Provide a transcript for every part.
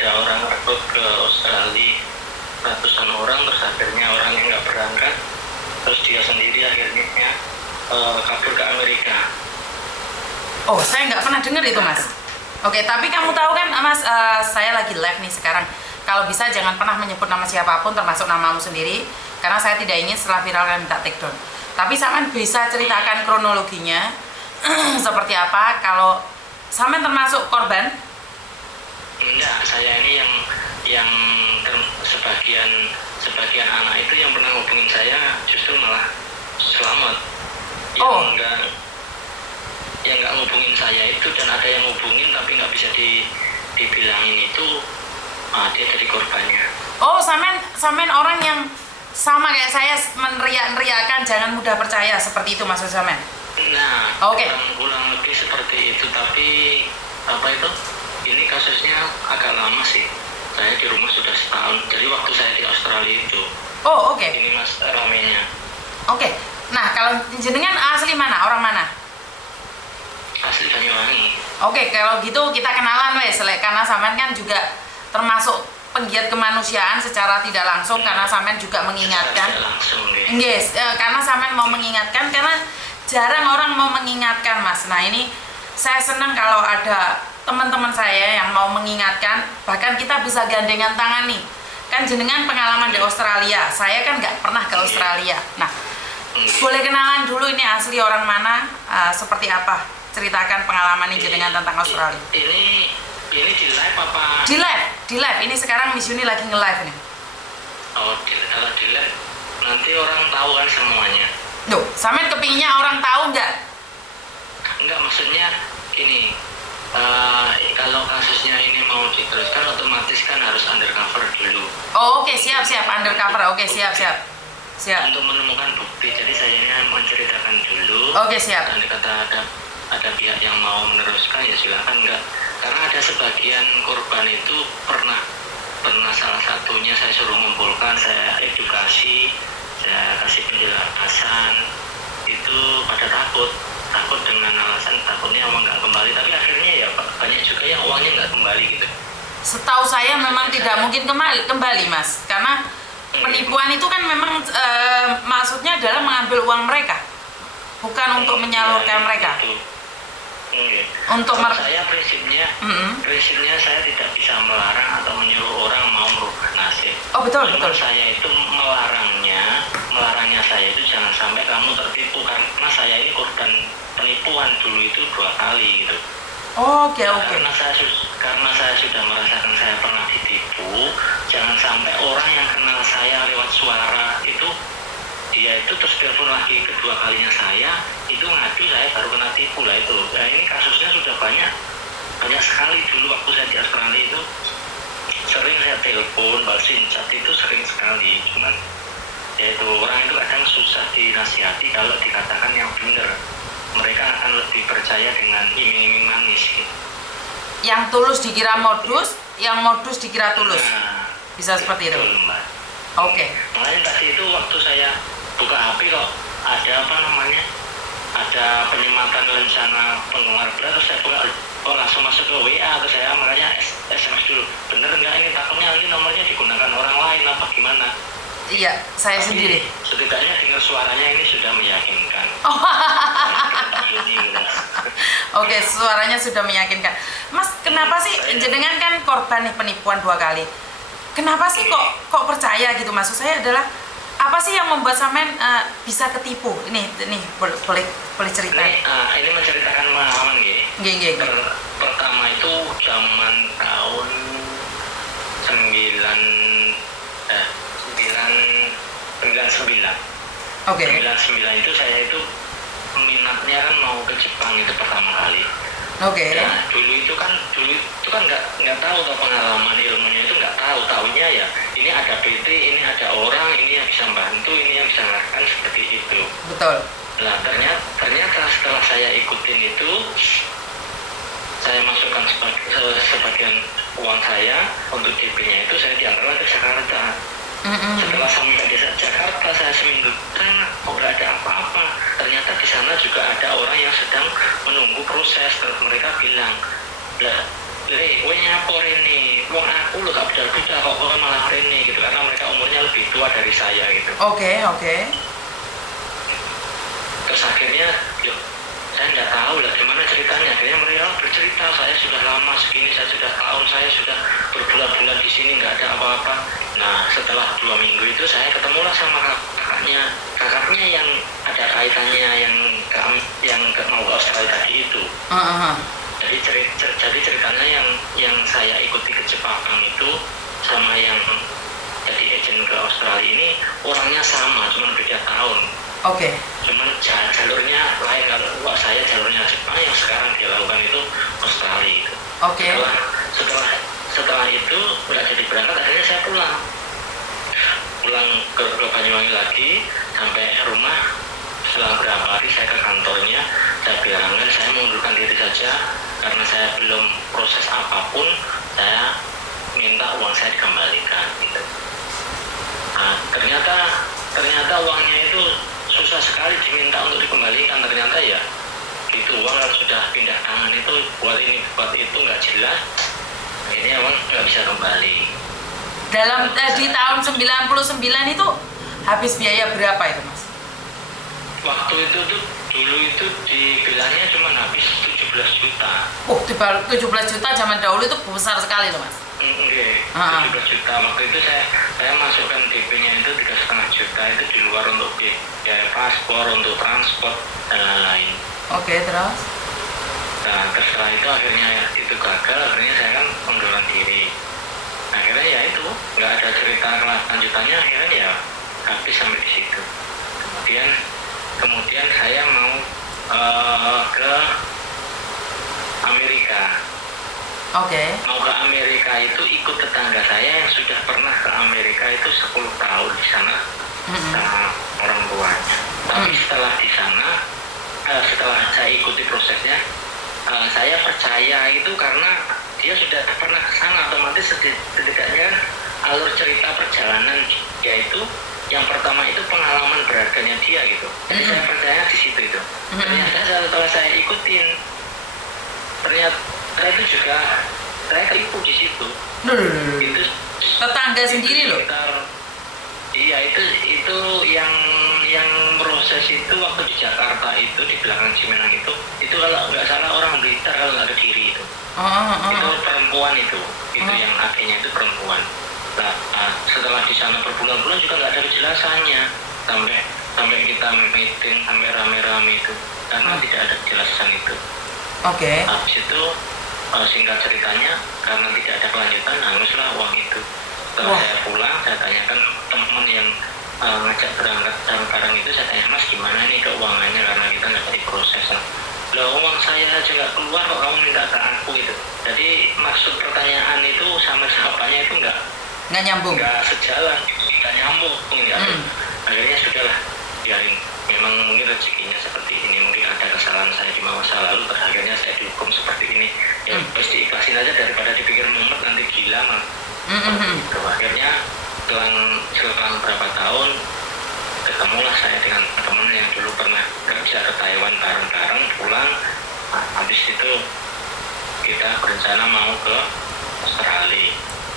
ada orang rekrut ke Australia ratusan orang, terus akhirnya orang yang nggak berangkat, terus dia sendiri akhirnya kabur ke Amerika. Oh, saya nggak pernah dengar itu, Mas. Oke, tapi kamu tahu kan, Mas, saya lagi live nih sekarang. Kalau bisa jangan pernah menyebut nama siapapun, termasuk namamu sendiri, karena saya tidak ingin setelah viral kalian minta take down. Tapi Samen bisa ceritakan kronologinya seperti apa? Kalau Samen termasuk korban? Enggak, saya ini yang sebagian anak itu yang pernah hubungin saya justru malah selamat. Yang nggak hubungin saya itu, dan ada yang hubungin tapi nggak bisa dibilangin itu, dia jadi korbannya. Oh, Samen orang yang sama kayak saya, meneriak-neriakan jangan mudah percaya, seperti itu maksud Samen? Nah, Oke. kurang lebih seperti itu, tapi ini kasusnya agak lama sih. Saya di rumah sudah setahun, jadi waktu saya di Australia itu. Oh, oke. Ini mas ramenya. Oke. Nah, kalau jenengan asli mana? Orang mana? Asli Banyuwangi. Oke, kalau gitu kita kenalan wes, karena Samen kan juga termasuk penggiat kemanusiaan secara tidak langsung, karena Samen juga mengingatkan. Tidak langsung, Yes, karena Samen mau mengingatkan, karena jarang orang mau mengingatkan, Mas. Nah, ini saya senang kalau ada teman-teman saya yang mau mengingatkan, bahkan kita bisa gandengan tangan nih. Kan jenengan pengalaman di Australia, saya kan nggak pernah ke Australia. Nah, boleh kenalan dulu ini asli orang mana, seperti apa? Ceritakan pengalaman ini jenengan tentang Australia. Ini di live apa? Di live. Ini sekarang Miss Yuni lagi nge-live nih. Oh, kalau di live nanti orang tahu kan semuanya. Duh, Samen kepinginnya orang tahu nggak? Enggak, maksudnya gini, kalau kasusnya ini mau diteruskan otomatis kan harus undercover dulu. Oh, oke, siap undercover. Oke, siap. Untuk menemukan bukti, jadi saya ini menceritakan dulu. Oke, siap. Dan kata ada pihak yang mau meneruskan, ya silakan. Enggak, karena ada sebagian korban itu pernah salah satunya saya suruh mengumpulkan, saya edukasi, saya kasih penjelasan, itu pada takut dengan alasan takutnya uang nggak kembali, tapi akhirnya ya banyak juga yang uangnya nggak kembali gitu. Setahu saya memang tidak mungkin kembali, Mas, karena penipuan itu kan memang maksudnya adalah mengambil uang mereka, bukan untuk menyalurkan mereka. Untuk saya prinsipnya saya tidak bisa melarang atau menyuruh orang mau merubah nasib. Oh, betul. Saya itu melarangnya saya itu jangan sampai kamu tertipu, karena saya ini korban penipuan dulu itu 2 kali gitu. Oke. Karena saya sudah merasakan saya pernah ditipu, jangan sampai orang yang kenal saya lewat suara itu, dia itu terus telepon lagi kedua kalinya saya, itu ngadu saya baru kena tipu lah itu. Nah, ini kasusnya sudah banyak sekali. Dulu waktu saya di Australia itu sering saya telepon, balesin chat itu sering sekali. Cuman ya itu, orang itu kadang susah dinasihati. Kalau dikatakan yang benar, mereka akan lebih percaya dengan iming-iming manis gitu. Yang tulus dikira modus, yang modus dikira tulus. Nah, bisa seperti itu. Betul, Mbak. Oke. Makanya tadi itu waktu saya buka HP kok ada penyematan rencana pengeluaran berat, terus saya buka, langsung masuk ke WA, terus saya makanya SMS dulu, bener nggak ini, takutnya ini nomornya digunakan orang lain apa gimana. Iya, saya sendiri. Setidaknya dengar suaranya ini sudah meyakinkan. Oke, suaranya sudah meyakinkan. Mas, kenapa sih jenengan kan korban nih penipuan 2 kali? Kenapa sih kok percaya gitu? Maksud saya adalah apa sih yang membuat Samen bisa ketipu? Ini boleh cerita. Ini menceritakan pengalaman gitu. Pertama itu zaman tahun 99. Oke. 99 itu saya itu minatnya kan mau ke Jepang itu pertama kali. Oke. Nah, dulu itu kan nggak tahu pengalaman ilmunya itu nggak tahu, tahunya ya ini ada PT, ini ada orang, ini yang bisa bantu, ini yang bisa melakukan seperti itu. Betul. Nah, ternyata setelah saya ikutin itu, saya masukkan sebagian uang saya untuk DP-nya itu, saya diantar ke Jakarta. Setelah sampai di Jakarta, saya seminggu kok nggak ada apa-apa. Ternyata di sana juga ada orang yang sedang menunggu proses. Terus mereka bilang, lah kowe nyapa rene, wong aku lho gak bedal-bedal kok malah rene gitu, karena mereka umurnya lebih tua dari saya gitu. Oke. Terus akhirnya yuk, saya nggak tahu lah gimana ceritanya. Akhirnya mereka bercerita, saya sudah lama segini, saya sudah tahun, saya sudah berbulan-bulan di sini nggak ada apa-apa. Nah setelah 2 minggu itu saya ketemulah sama kakaknya yang ada kaitannya yang mau ke Australia tadi itu. Jadi ceritanya yang saya ikuti ke Jepang itu sama yang jadi agent ke Australia ini orangnya sama, cuma beda tahun. Oke. Cuman jalurnya lain. Kalau saya jalurnya Jepang, yang sekarang dia lakukan itu Australia gitu. Oke. Setelah itu nggak jadi berangkat, akhirnya saya pulang ke Banyuwangi lagi. Sampai rumah setelah berapa hari saya ke kantornya, saya bilang saya mengundurkan diri saja karena saya belum proses apapun, saya minta uang saya dikembalikan gitu. Nah, ternyata uangnya itu susah sekali diminta untuk dikembalikan. Ternyata ya itu uang kalau sudah pindah tangan itu buat ini buat itu nggak jelas, ini uang nggak bisa kembali. Dalam di tahun 99 itu habis biaya berapa itu Mas? Waktu itu tuh dulu itu dibilangnya cuma habis 17 juta. 17 juta zaman dahulu itu besar sekali loh Mas. Oke, 17 juta. Waktu itu saya masukkan DP-nya itu 3,5 juta, itu di luar untuk biaya paspor, untuk transport dan lain-lain. Oke, terus? Nah, setelah itu akhirnya itu gagal, akhirnya saya kan mengundurkan diri. Akhirnya ya itu, nggak ada cerita lanjutannya, akhirnya ya habis sampai di situ. Kemudian saya mau ke Amerika. Oke. Mau ke Amerika itu ikut tetangga saya yang sudah pernah ke Amerika itu 10 tahun di sana sama orang tuanya. Tapi setelah di sana, setelah saya ikuti prosesnya, saya percaya itu karena dia sudah pernah ke sana, otomatis setidaknya alur cerita perjalanan dia itu yang pertama itu pengalaman berharganya dia gitu. Jadi saya percaya di situ itu. Ternyata setelah saya ikutin, ternyata itu juga saya ketipu di situ. Itu tetangga sendiri loh. Iya, itu yang proses itu waktu di Jakarta itu di belakang Cimenang itu kalau nggak salah orang Blitar kalau nggak ada diri itu. Itu perempuan itu yang akhirnya itu perempuan. Nah, setelah di sana berbulan-bulan juga nggak ada kejelasannya sampai kita meeting sampai rame-rame itu karena tidak ada kejelasan itu. Oke. Habis itu singkat ceritanya karena tidak ada kelanjutan, hanguslah uang itu. Setelah saya pulang, saya tanyakan teman yang ngajak berangkat bareng itu, saya tanya, Mas gimana nih keuangannya karena kita nggak ada proses. Lah uang saya aja nggak keluar kok kamu minta ke aku gitu. Jadi maksud pertanyaan itu sama jawabannya itu nggak nyambung, nggak sejalan, nggak nyambung gitu. Akhirnya sudahlah, biarin. Memang mungkin rezekinya seperti ini, mungkin ada kesalahan saya di masa lalu, akhirnya saya dihukum seperti ini. Ya terus diikhlasin aja daripada dipikir mumet nanti gila mah. Gitu. Akhirnya selang berapa tahun ketemulah saya dengan teman yang dulu pernah kerja ke Taiwan bareng-bareng, pulang. Nah, habis itu kita berencana mau ke Australia.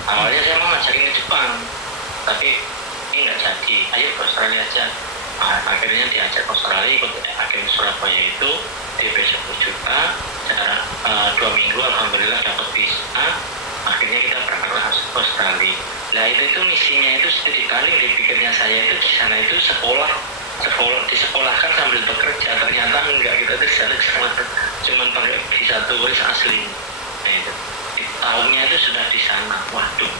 Awalnya saya mau ngajakin ke Jepang, tapi ini nggak jadi. Ayo ke Australia aja. Nah, akhirnya diajak ke Australia, ikut agen Surabaya itu DP 10 juta. Secara 2 minggu alhamdulillah dapat visa. Akhirnya kita berangkat ke Australia. Nah itu misinya itu studi banding dipikirnya saya itu di sana itu disekolahkan sambil bekerja, ternyata enggak, kita tuh di sana cuma pakai visa turis asli. Nah itu tahunnya itu sudah di sana, waduh,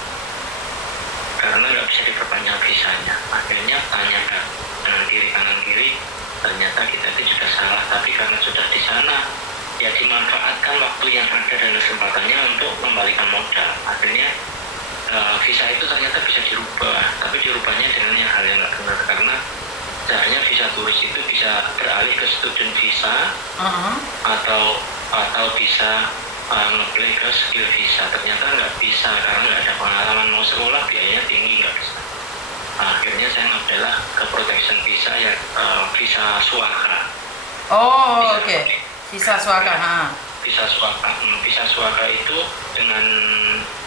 karena nggak bisa diperpanjang visanya. Akhirnya tanya kanan kiri, ternyata kita itu juga salah, tapi karena sudah di sana ya dimanfaatkan waktu yang ada dan kesempatannya untuk membalikan modal. Akhirnya visa itu ternyata bisa dirubah, tapi dirubahnya dengan yang hal yang nggak benar, karena sebenarnya visa turis itu bisa beralih ke student visa atau bisa ngeplay ke skill visa. Ternyata nggak bisa karena nggak ada pengalaman, mau sekolah biayanya tinggi, nggak bisa. Akhirnya saya ngebelah ke protection visa ya, visa suaka. Oh oke. Visa suaka. visa suaka itu dengan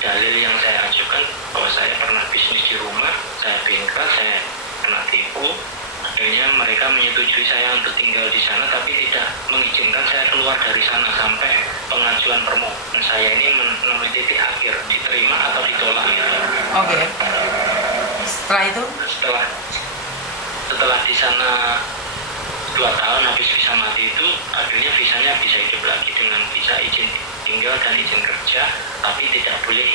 dalil yang saya ajukan bahwa saya pernah bisnis di rumah, saya bengkel, saya kena tipu. Akhirnya mereka menyetujui saya untuk tinggal di sana, tapi tidak mengizinkan saya keluar dari sana sampai pengajuan permohonan saya ini menemui titik akhir, diterima atau ditolak. Oke. Setelah itu? Setelah di sana 2 tahun habis visa mati itu, akhirnya visanya bisa hidup lagi dengan visa izin tinggal dan izin kerja, tapi tidak boleh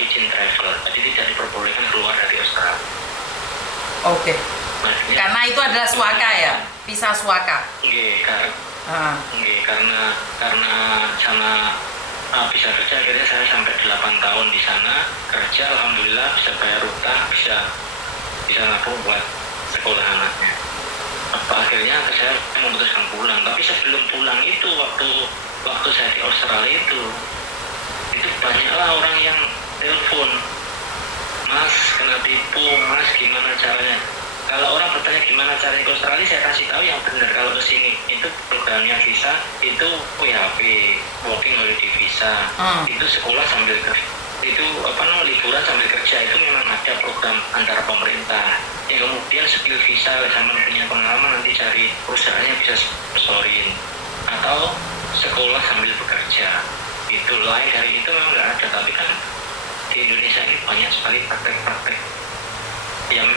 izin travel, jadi tidak diperbolehkan keluar dari Australia. Oke. Karena itu adalah suaka ya, visa suaka. Iya, karena sana bisa kerja, akhirnya saya sampai 8 tahun di sana kerja, alhamdulillah bisa bayar utang, bisa nabung buat sekolah anaknya. Akhirnya saya memutuskan pulang, tapi sebelum pulang itu waktu saya di Australia itu banyaklah orang yang telepon, Mas kena tipu, Mas gimana caranya. Kalau orang bertanya gimana caranya ke Australia, saya kasih tahu yang benar. Kalau ke sini itu programnya visa, itu WHP, Working Holiday Visa, itu sekolah sambil kerja, itu liburan sambil kerja, itu memang ada program antara pemerintah. Yang kemudian skill visa, sama punya pengalaman nanti cari perusahaannya bisa sponsorin, atau sekolah sambil bekerja. Itu lain dari itu memang nggak ada, tapi kan di Indonesia ini banyak sekali praktek-praktek yang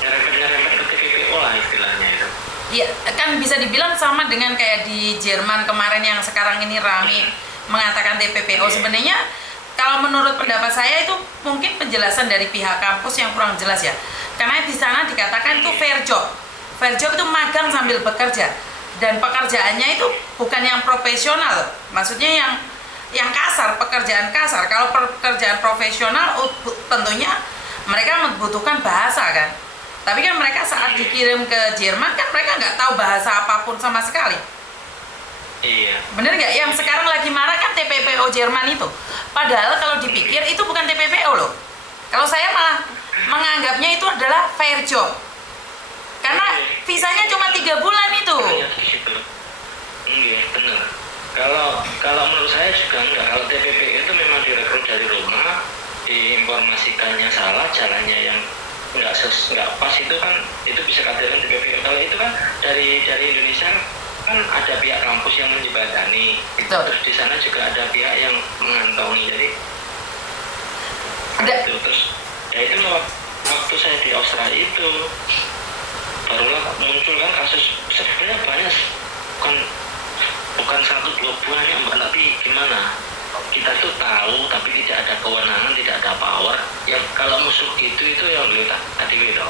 nyerempet ke TPPO lah istilahnya itu. Iya, kan bisa dibilang sama dengan kayak di Jerman kemarin yang sekarang ini rame mengatakan TPPO. Sebenarnya kalau menurut pendapat saya itu mungkin penjelasan dari pihak kampus yang kurang jelas ya. Karena di sana dikatakan itu fair job. Fair job itu magang sambil bekerja. Dan pekerjaannya itu bukan yang profesional. Maksudnya yang kasar, pekerjaan kasar. Kalau pekerjaan profesional tentunya mereka membutuhkan bahasa kan. Tapi kan mereka saat dikirim ke Jerman kan mereka nggak tahu bahasa apapun sama sekali. Iya. Bener nggak? Yang sekarang lagi marah kan TPPO Jerman itu. Padahal kalau dipikir itu bukan TPPO loh. Kalau saya malah menganggapnya itu adalah fair job. Karena visanya cuma 3 bulan itu. Iya, benar. Kalau menurut saya juga enggak. Kalau TPPO itu memang direkrut dari rumah, diinformasikannya salah, jalannya yang nggak pas, itu kan itu bisa katakan TPPO. Kalau itu kan dari Indonesia kan ada pihak kampus yang menjembatani, terus di sana juga ada pihak yang mengantongi, jadi itu terus ya itu waktu saya di Australia itu barulah muncul kan kasus, sebenarnya banyak, bukan 1-2 banyak Mbak, tapi gimana kita tuh tahu tapi tidak ada kewenangan, tidak ada power. Yang kalau musuh itu yang beliau tadi itu.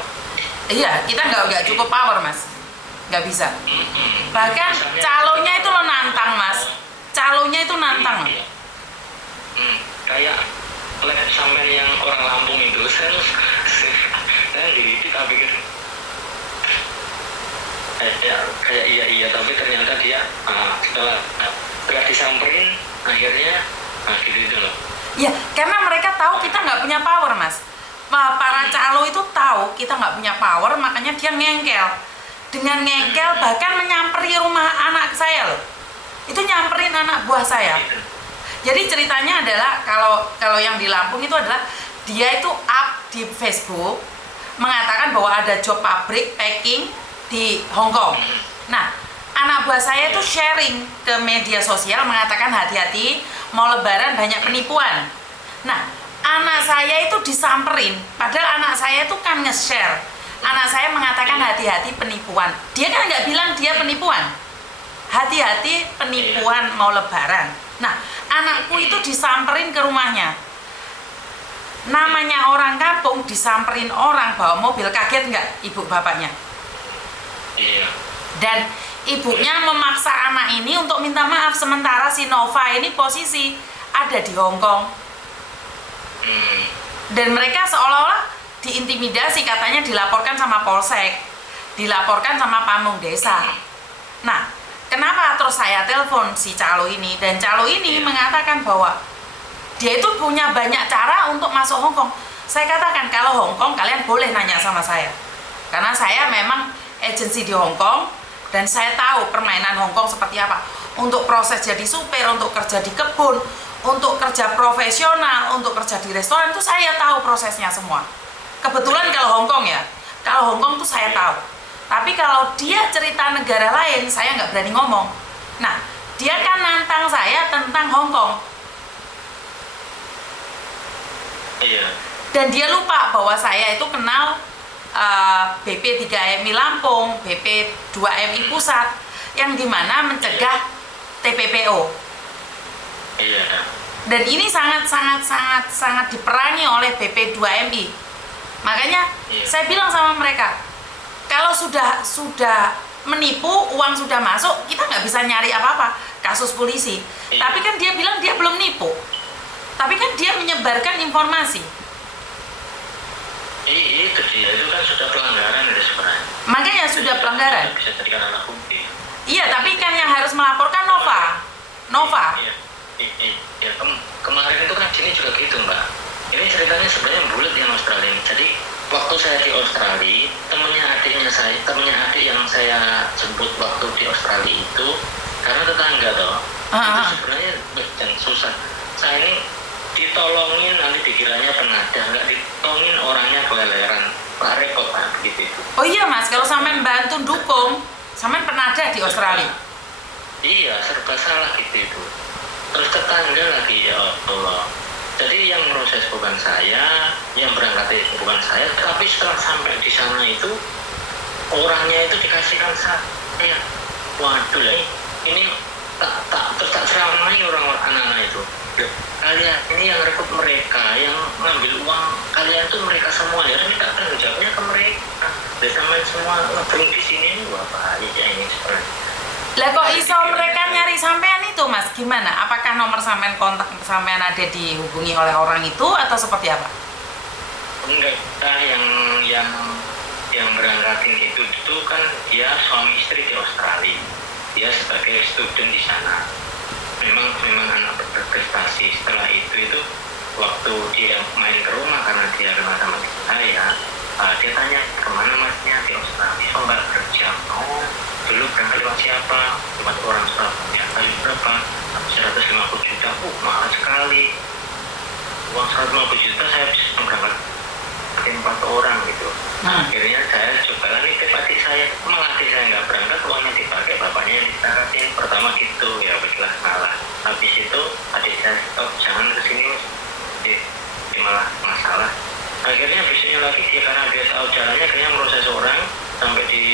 Iya, kita nggak cukup power mas, nggak bisa. Bahkan calonnya itu lo nantang mas, calonnya itu nantang. Kayak sampai yang orang Lampung itu saya dididik tapi kayak iya tapi ternyata dia setelah disamperin akhirnya gitu loh. Ya, karena mereka tahu kita nggak punya power mas. Para calo itu tahu kita nggak punya power, makanya dia ngengkel. Dengan ngengkel bahkan menyamperi rumah anak saya loh. Itu nyamperin anak buah saya. Jadi ceritanya adalah kalau yang di Lampung itu adalah dia itu up di Facebook mengatakan bahwa ada job pabrik packing di Hong Kong. Nah, anak buah saya itu sharing ke media sosial mengatakan hati-hati mau lebaran banyak penipuan. Nah, anak saya itu disamperin, padahal anak saya itu kan nge-share. Anak saya mengatakan hati-hati penipuan. Dia kan nggak bilang dia penipuan. Hati-hati penipuan mau lebaran. Nah, anakku itu disamperin ke rumahnya. Namanya orang kampung disamperin orang bawa mobil, kaget nggak ibu bapaknya? Iya. Dan ibunya memaksa anak ini untuk minta maaf, sementara si Nova ini posisi ada di Hong Kong. Dan mereka seolah-olah diintimidasi, katanya dilaporkan sama Polsek, dilaporkan sama Pamung Desa. Nah, kenapa terus saya telepon si calo ini, dan calo ini mengatakan bahwa dia itu punya banyak cara untuk masuk Hong Kong. Saya katakan kalau Hong Kong kalian boleh nanya sama saya, karena saya memang agensi di Hong Kong dan saya tahu permainan Hong Kong seperti apa. untuk proses jadi supir, untuk kerja di kebun, untuk kerja profesional, untuk kerja di restoran, itu saya tahu prosesnya semua. Kebetulan kalau Hongkong ya, kalau Hongkong tuh saya tahu. Tapi kalau dia cerita negara lain, saya nggak berani ngomong. Nah, dia kan nantang saya tentang Hongkong. Iya. Dan dia lupa bahwa saya itu kenal BP 3MI Lampung, BP 2MI Pusat, yang dimana mencegah TPPO. Iya. Dan ini sangat diperangi oleh BP 2MI. Makanya saya bilang sama mereka, kalau sudah menipu, uang sudah masuk, kita nggak bisa nyari apa-apa, kasus polisi. Tapi kan dia bilang dia belum nipu, tapi kan dia menyebarkan informasi. Itu dia, itu kan sudah pelanggaran itu sebenarnya. Makanya sudah pelanggaran. Bisa jadikan anak bukti. Iya, tapi kan yang harus melaporkan Nova. Iya. Kemarin itu kan sini juga gitu, Mbak. Ini ceritanya sebenarnya bulat yang Australia ini. Jadi waktu saya di Australia, temennya adik yang saya jemput waktu di Australia itu, karena tetangga toh, itu sebenarnya susah. Saya ini ditolongin nanti dikiranya penadah, nggak ditolongin orangnya keleleran, Pak, repot Pak, begitu itu. Oh iya Mas, kalau sampean bantu dukung, sampean penadah di Australia. Iya, serba salah gitu itu. Terus tetangga lagi, ya Allah. Jadi yang proses bukan saya, yang berangkat bukan saya, tapi setelah sampai di sana itu orangnya itu dikasihkan saya. Waduh lah, ini tak ceramai orang-orang anak-anak itu. Kalian ini yang rekrut mereka, yang ngambil uang kalian tuh mereka semua, ya minta tanggung jawabnya ke mereka. Dan sampai semua ngebrung di sini, wah bahaya ini sebenarnya. Lah kok iso mereka nyari sampean itu Mas? Gimana? Apakah nomor sampean, kontak sampean ada dihubungi oleh orang itu atau seperti apa? Enggak, yang berangkatin itu kan dia suami istri di Australia. Dia sebagai student di sana. Memang anak berprestasi. Setelah itu waktu dia main ke rumah karena dia kenal sama saya, dia tanya kemana masnya di Australia. Oh nggak kerja. Oh dulu berangkat lewat siapa? Lewat orang Surabaya. Kali berapa? 150 juta. Mahal sekali. Uang 150 juta saya bisa berangkat 4 orang gitu. Akhirnya saya coba nitip adik saya. Emang adik saya nggak berangkat, uangnya dipakai bapaknya yang ditaratin. Pertama gitu, ya baiklah salah. Habis itu adik saya stop, jangan kesini, malah masalah. Akhirnya besoknya lagi dia karena dia tahu caranya, akhirnya proses orang sampai di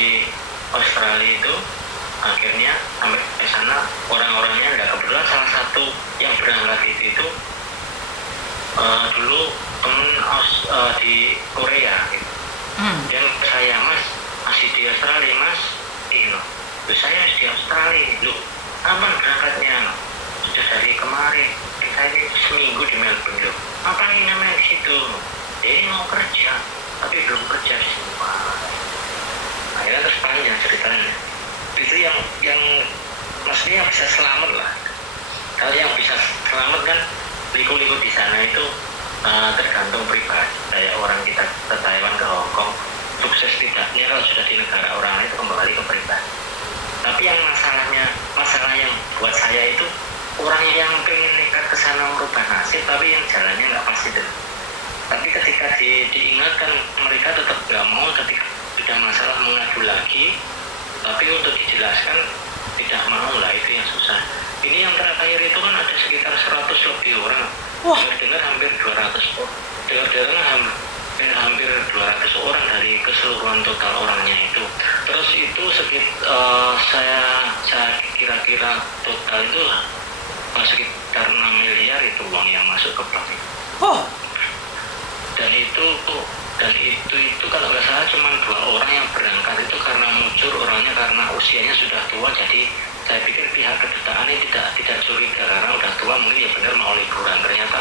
Australia itu. Akhirnya sampai ke sana orang-orangnya nggak, kebetulan salah satu yang berangkat itu dulu temen di Korea gitu. Dan saya Mas masih di Australia Mas, saya di Australia, aman berangkatnya, sudah dari kemarin, saya ini seminggu di Melbourne loh. Ngapain namanya di situ? Jadi mau kerja, tapi belum kerja di sini. Akhirnya terus panjang ceritanya. Itu yang maksudnya bisa selamat lah. Kalau yang bisa selamat kan liku-liku di sana itu tergantung pribadi. Kayak orang kita ke Taiwan, ke Hong Kong, sukses tidaknya kalau sudah di negara orang itu kembali ke pribadi. Tapi yang masalah yang buat saya itu orang yang pengen nekat ke sana merubah nasib, tapi yang jalannya nggak pasti deh. Tapi ketika diingatkan, mereka tetap nggak mau. Ketika sudah masalah mengadu lagi, tapi untuk dijelaskan tidak mau lah, itu yang susah. Ini yang terakhir itu kan ada sekitar 100 lebih orang. Dengar hampir 200 orang. Dengar hampir 200 orang dari keseluruhan total orangnya itu. Terus itu saya kira-kira total itu sekitar 6 miliar itu uang yang masuk ke bank. Dan itu kalau nggak salah cuma 2 orang yang berangkat itu karena muncul orangnya karena usianya sudah tua. Jadi saya pikir pihak kedutaan ini tidak curiga karena udah tua, mungkin ya benar mau liburan. Ternyata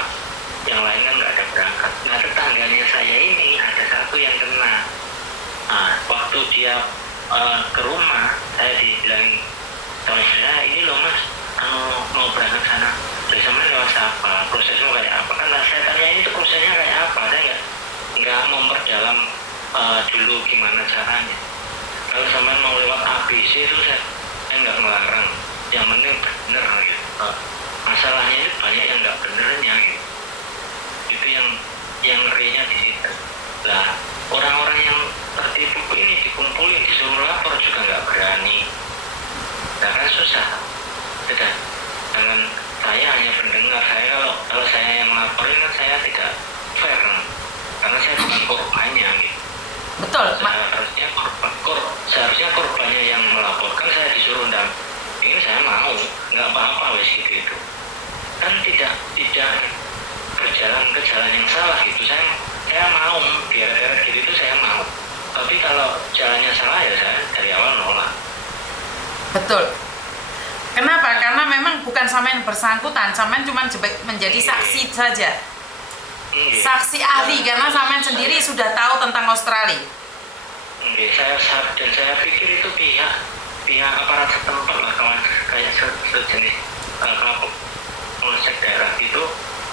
yang lain kan nggak ada berangkat. Nah tetangganya saya ini ada satu yang kena. Waktu dia ke rumah, saya dibilangin sama saya, ini loh Mas, mau berangkat sana. Bersama lewat siapa? Prosesnya kayak apa? Karena saya tanya ini tuh prosesnya kayak apa? Saya nggak memperdalam dulu gimana caranya. Kalau sampai mau lewat ABC itu saya nggak ngelarang. yang penting bener gitu. Masalahnya ini banyak yang nggak benernya gitu. Itu yang ngerinya di situ. Lah orang-orang yang tertipu ini dikumpulin disuruh lapor juga nggak berani. Nah kan susah. Tidak. Dengan saya hanya pendengar. Saya kalau saya yang laporin kan saya tidak fair, karena saya bukan korbannya gitu. Betul. Seharusnya korbannya yang melaporkan, saya disuruh ini saya mau, nggak apa-apa wes gitu itu. Kan tidak berjalan ke jalan yang salah gitu. Saya mau biar gitu itu saya mau. Tapi kalau jalannya salah ya saya dari awal nolak. Betul. Kenapa? Karena memang bukan sampean bersangkutan, sampean cuma menjadi saksi saja. Saksi ahli, karena sampean sendiri sudah tahu tentang Australia. Saya pikir itu pihak aparat setempat lah, kawan, kayak sejenis polsek daerah itu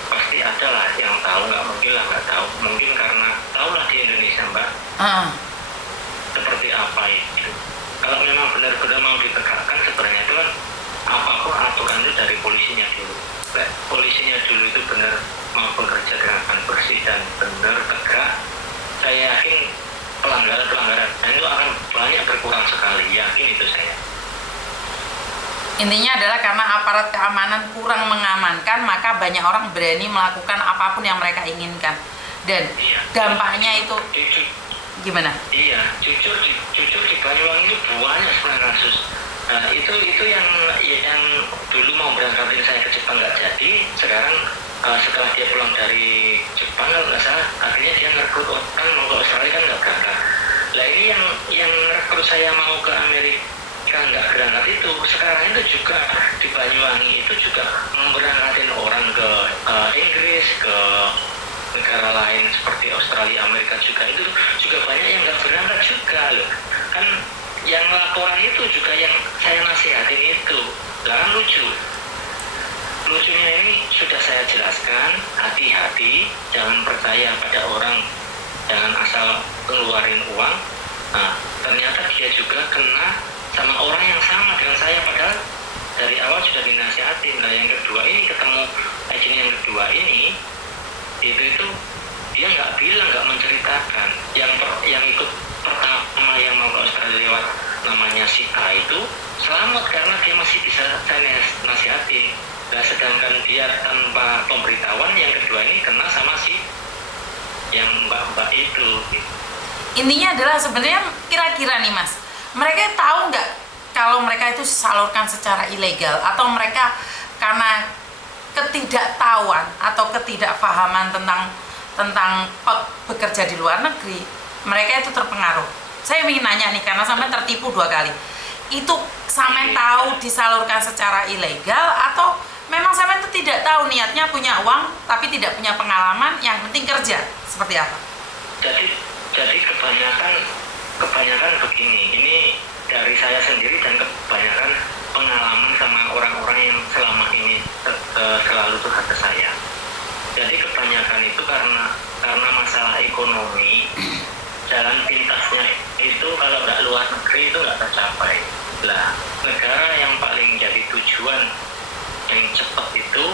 pasti ada lah yang tahu, nggak mungkin lah nggak tahu. Mungkin karena tahu lah di Indonesia, Mbak, seperti apa itu. Kalau memang benar-benar mau ditegakkan sebenarnya itu kan apapun aturan itu dari polisinya dulu. Polisinya dulu itu benar mau bekerja dengan bersih dan benar tegak, saya yakin pelanggaran itu akan banyak berkurang sekali, yakin itu saya. Intinya adalah karena aparat keamanan kurang mengamankan, maka banyak orang berani melakukan apapun yang mereka inginkan. Dan dampaknya itu gimana? Iya, jujur di Banyuwangi itu banyak sebenarnya kasus. Nah, itu yang dulu mau berangkatin saya ke Jepang nggak jadi. Sekarang setelah dia pulang dari Jepang kalau nggak salah, akhirnya dia ngerekrut orang mau ke Australia kan nggak berangkat. Lah ini yang ngerekrut saya mau ke Amerika nggak berangkat itu. Sekarang itu juga di Banyuwangi itu juga memberangkatin orang ke Inggris, ke negara lain seperti Australia, Amerika juga, itu juga banyak yang nggak berangkat juga loh. Kan yang laporan itu juga yang saya nasihatin itu. Lah kan lucunya ini sudah saya jelaskan, hati-hati, jangan percaya pada orang, jangan asal keluarin uang. Nah, ternyata dia juga kena sama orang yang sama dengan saya, padahal dari awal sudah dinasihatin. Nah yang kedua ini ketemu agen yang kedua ini, itu dia nggak bilang, nggak menceritakan. Yang ikut pertama yang mau ke Australia lewat namanya si A itu selamat karena dia masih bisa saya nasihatin. Nah sedangkan dia tanpa pemberitahuan, yang kedua ini kena sama si yang mbak-mbak itu. Intinya adalah sebenarnya kira-kira nih Mas, mereka tahu nggak kalau mereka itu salurkan secara ilegal, atau mereka karena ketidaktahuan atau ketidakfahaman tentang bekerja di luar negeri, mereka itu terpengaruh. Saya ingin nanya nih, karena sampai tertipu 2 kali. Itu sampai tahu disalurkan secara ilegal, atau memang sampai itu tidak tahu, niatnya punya uang tapi tidak punya pengalaman, yang penting kerja, seperti apa? Jadi kebanyakan begini, ini dari saya sendiri dan kebanyakan pengalaman sama orang-orang yang selama ini selalu curhat ke saya. Jadi kebanyakan itu karena masalah ekonomi, jalan pintasnya itu kalau nggak luar negeri itu nggak tercapai. Lah, negara yang paling jadi tujuan yang cepat itu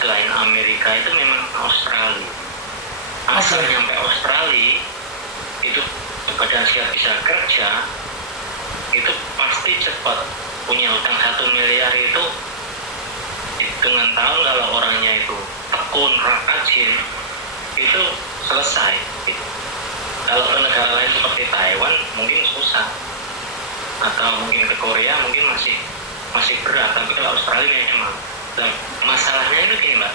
selain Amerika itu memang Australia. Asal nyampe Australia itu badan siap bisa kerja, itu pasti cepat. Punya utang 1 miliar itu dengan tahun, kalau orangnya itu tekun, rajin, itu selesai gitu. Kalau ke negara lain seperti Taiwan mungkin susah, atau mungkin ke Korea mungkin masih berat, tapi kalau Australia memang. Dan masalahnya itu gini Mbak,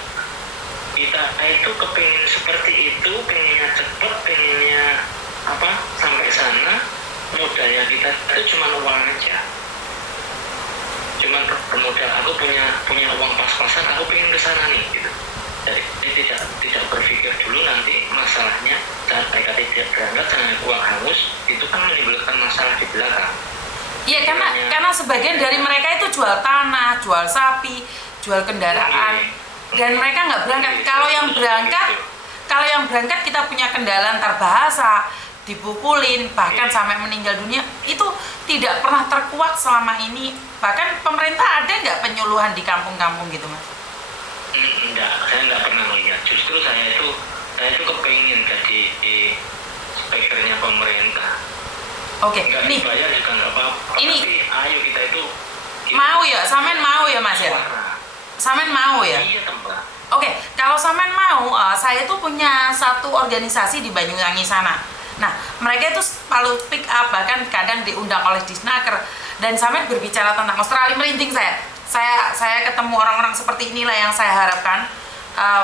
kita itu kepingin seperti itu, pengennya cepat, pengennya sampai sana, modalnya kita itu cuma uang aja, cuman bermodal, aku punya uang pas-pasan, aku pengen ke sana nih gitu. Jadi tidak berpikir dulu nanti masalahnya saat mereka tidak berangkat dengan uang hangus, itu kan menimbulkan masalah di belakang. Iya, karena sebagian dari mereka itu jual tanah, jual sapi, jual kendaraan, dan mereka nggak berangkat. Kalau yang berangkat kita punya kendala antar bahasa, dipukulin, bahkan sampai meninggal dunia, itu tidak pernah terkuat selama ini Bahkan pemerintah ada nggak penyuluhan di kampung-kampung gitu mas? Enggak, saya enggak pernah melihat. Justru saya itu kepingin jadi speakernya pemerintah. Oke, Enggak nih dibayar juga enggak apa-apa. ini Tapi ayo kita itu mau ya, Samen mau ya mas ya? suara. Samen mau ya? Iya Mbak. Oke, kalau Samen mau, saya tuh punya satu organisasi di Banyuwangi sana. Nah, mereka itu selalu pick up, bahkan kadang diundang oleh Disnaker. Dan Samen berbicara tentang Australia, merinding saya. Saya ketemu orang-orang seperti inilah yang saya harapkan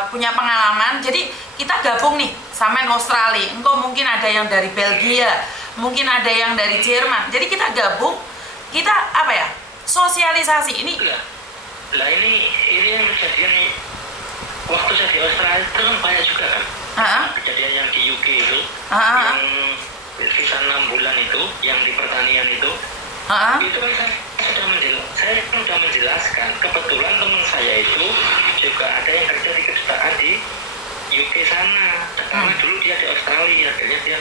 punya pengalaman. Jadi kita gabung nih, Samen Australia. Engkau mungkin ada yang dari Belgia, mungkin ada yang dari Jerman. Jadi kita gabung, kita apa ya? Sosialisasi ini. Lah ini yang kejadian nih. Waktu saya di Australia itu kan banyak juga kan. Kejadian yang di UK itu, yang visa 6 bulan itu, yang di pertanian itu. Itu kan saya sudah menjelaskan. Kebetulan teman saya itu juga ada yang kerja di kedutaan di UK sana. Karena dulu dia di Australia, akhirnya dia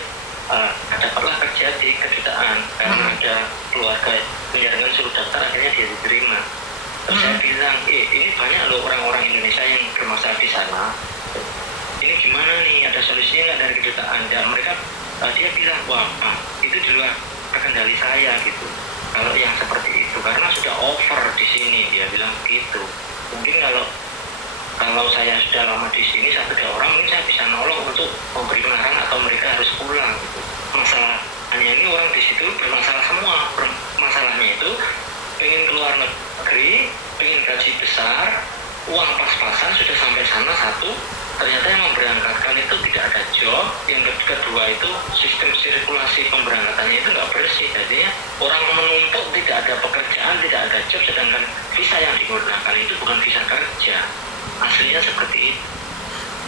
dapatlah kerja di kedutaan karena ada keluarga penjaringan suruh daftar, akhirnya dia diterima. Terus saya bilang, ini banyak loh orang-orang Indonesia yang bermasalah di sana. Ini gimana nih? Ada solusinya nggak dari kedutaan? Dan mereka dia bilang, wah itu di luar kendali saya gitu. Kalau yang seperti itu karena sudah over di sini, dia bilang gitu. Mungkin kalau saya sudah lama di sini 1-2 orang, mungkin saya bisa nolong untuk memberi pengarahan atau mereka harus pulang gitu. Masalahnya ini orang di situ bermasalah semua. Masalahnya itu pengen keluar negeri, pengen gaji besar, uang pas-pasan sudah sampai sana satu. Ternyata yang memberangkatkan itu tidak ada job. Yang kedua itu sistem sirkulasi pemberangkatannya itu nggak bersih. Jadinya orang menumpuk, tidak ada pekerjaan, tidak ada job. Sedangkan visa yang digunakan itu bukan visa kerja. Aslinya seperti itu.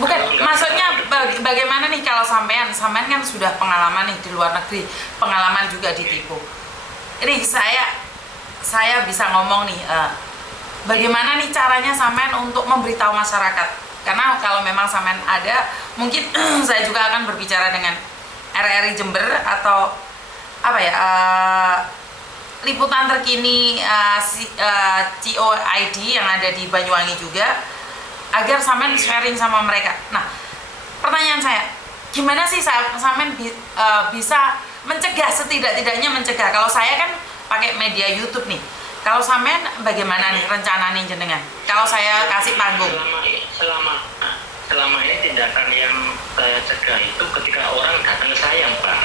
Bukan, maksudnya bagaimana nih kalau sampean kan sudah pengalaman nih di luar negeri, pengalaman juga ditipu. Ini saya bisa ngomong nih, bagaimana nih caranya sampean untuk memberitahu masyarakat? Karena kalau memang sampean ada, mungkin saya juga akan berbicara dengan RRI Jember atau apa ya, liputan terkini COID yang ada di Banyuwangi juga, agar sampean sharing sama mereka. Nah, pertanyaan saya, gimana sih sampean bisa mencegah, setidak-tidaknya mencegah? Kalau saya kan pakai media YouTube nih. Kalau sampean bagaimana nih rencana nih jenengan? Kalau saya kasih panggung. Selama ini tindakan yang saya cegah itu ketika orang datang ke saya, Pak.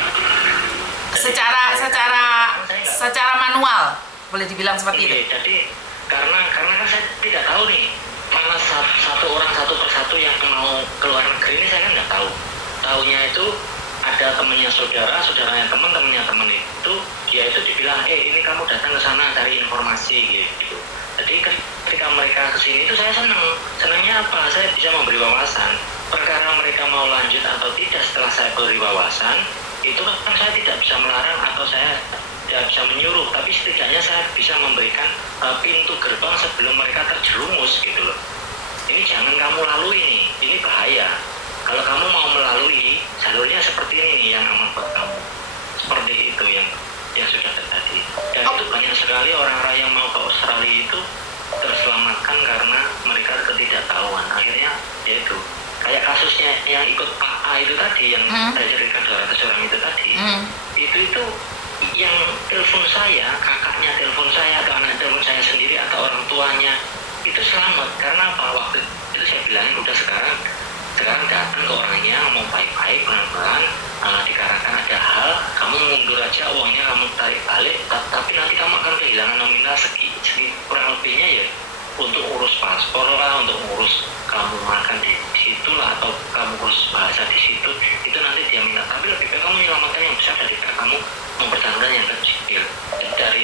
Secara manual, boleh dibilang seperti itu. Jadi karena kan saya tidak tahu nih mana satu orang satu persatu yang mau keluar negeri ini, saya kan nggak tahu. Taunya itu ada temannya saudaranya temannya teman itu, dia itu dibilang, ini kamu datang ke sana cari informasi gitu. Jadi ketika mereka kesini itu saya senangnya apa? Saya bisa memberi wawasan. Perkara mereka mau lanjut atau tidak setelah saya beri wawasan, itu kan saya tidak bisa melarang atau saya tidak bisa menyuruh, tapi setidaknya saya bisa memberikan pintu gerbang sebelum mereka terjerumus gitu loh. Ini jangan kamu lalui nih, ini bahaya. Kalau kamu mau melalui jalurnya seperti ini nih yang aman buat kamu. Seperti itu yang sudah terjadi. Dan itu banyak sekali orang-orang yang mau ke Australia itu terselamatkan karena mereka ketidaktahuan. Akhirnya yaitu kayak kasusnya yang ikut Pak A itu tadi, yang saya ceritakan 200 orang itu tadi. Itu yang telepon saya, kakaknya telepon saya atau anak telepon saya sendiri atau orang tuanya itu selamat. Karena apa? Waktu itu saya bilangin udah sekarang datang ke orangnya, mau baik-baik, pelan-pelan, dikarenakan ada hal, kamu mundur aja, uangnya kamu tarik balik, tapi nanti kamu akan kehilangan nominal segi kurang lebihnya ya, untuk urus paspor lah, untuk urus kamu makan di situ lah, atau kamu urus bahasa di situ, itu nanti dia minta. Tapi lebih baik kamu menyelamatkan yang besar daripada kamu mempertahankan yang kecil. Jadi dari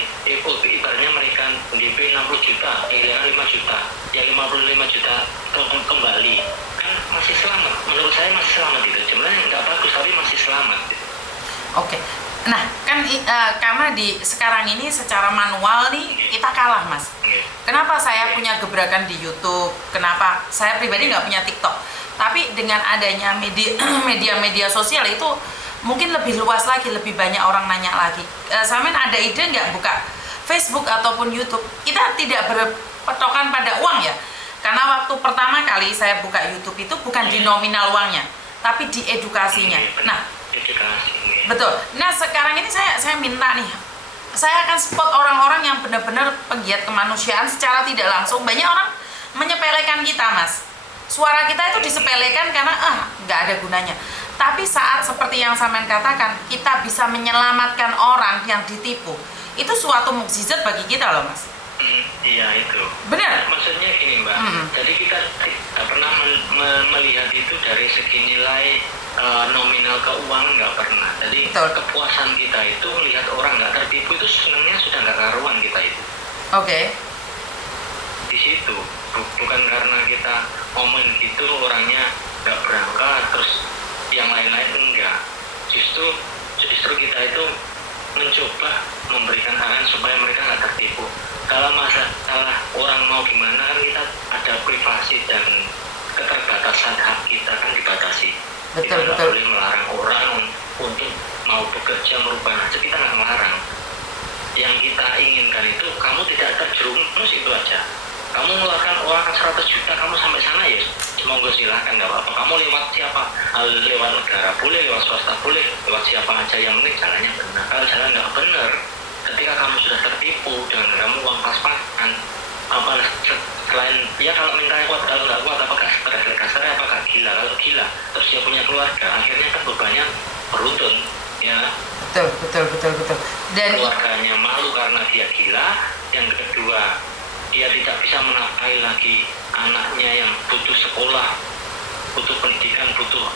ibaratnya mereka DP 60 juta, kehilangan 5 juta, ya 55 juta kembali. Masih selamat, menurut saya masih selamat itu. Sebenarnya nggak bagus tapi masih selamat gitu. Oke. Nah, kan karena di sekarang ini secara manual nih kita kalah, Mas. Kenapa saya punya gebrakan di YouTube? Kenapa saya pribadi nggak punya TikTok? Tapi dengan adanya media sosial itu mungkin lebih luas lagi, lebih banyak orang nanya lagi. Samen ada ide nggak buka Facebook ataupun YouTube, kita tidak berpatokan pada uang ya. Karena waktu pertama kali saya buka YouTube itu bukan di nominal uangnya, tapi di edukasinya. Nah, edukasi. betul. Nah, sekarang ini saya minta nih, saya akan spot orang-orang yang benar-benar penggiat kemanusiaan secara tidak langsung. Banyak orang menyepelekan kita, Mas. Suara kita itu disepelekan karena nggak ada gunanya. Tapi saat seperti yang Samen katakan, kita bisa menyelamatkan orang yang ditipu. Itu suatu mukjizat bagi kita loh, Mas. Iya itu. Benar. Maksudnya gini Mbak, jadi kita tidak pernah melihat itu dari segi nilai nominal keuangan, nggak pernah. Jadi Betul. kepuasan kita itu melihat orang nggak tertipu itu sebenarnya sudah nggak karuan kita itu. Oke. Di situ bukan karena kita ngomong gitu orangnya nggak berangkat terus yang lain-lain enggak. Justru kita itu mencoba memberikan arahan supaya mereka nggak tertipu. Kalau masalah orang mau gimana kan kita ada privasi dan keterbatasan hak kita kan dibatasi. Betul, Kita nggak betul. boleh melarang orang untuk mau bekerja merubah nasib, kita nggak melarang. Yang kita inginkan itu kamu tidak terjerumus itu aja. Kamu mengeluarkan uang 100 juta, kamu sampai sana ya semoga silakan, nggak apa-apa. Kamu lewat siapa? Lewat negara boleh, lewat swasta boleh, lewat siapa aja, yang penting jalannya benar. Kalau jalan nggak benar, ketika kamu sudah tertipu dengan kamu uang pas-pasan, apa selain ya kalau minta kuat, kalau nggak kuat apakah kasarnya apakah gila? Kalau gila terus dia punya keluarga, akhirnya kan bebannya beruntun ya. Betul. Dan Keluarganya malu karena dia gila. Yang kedua, dia tidak bisa menafkahi lagi anaknya yang butuh sekolah, butuh pendidikan, butuh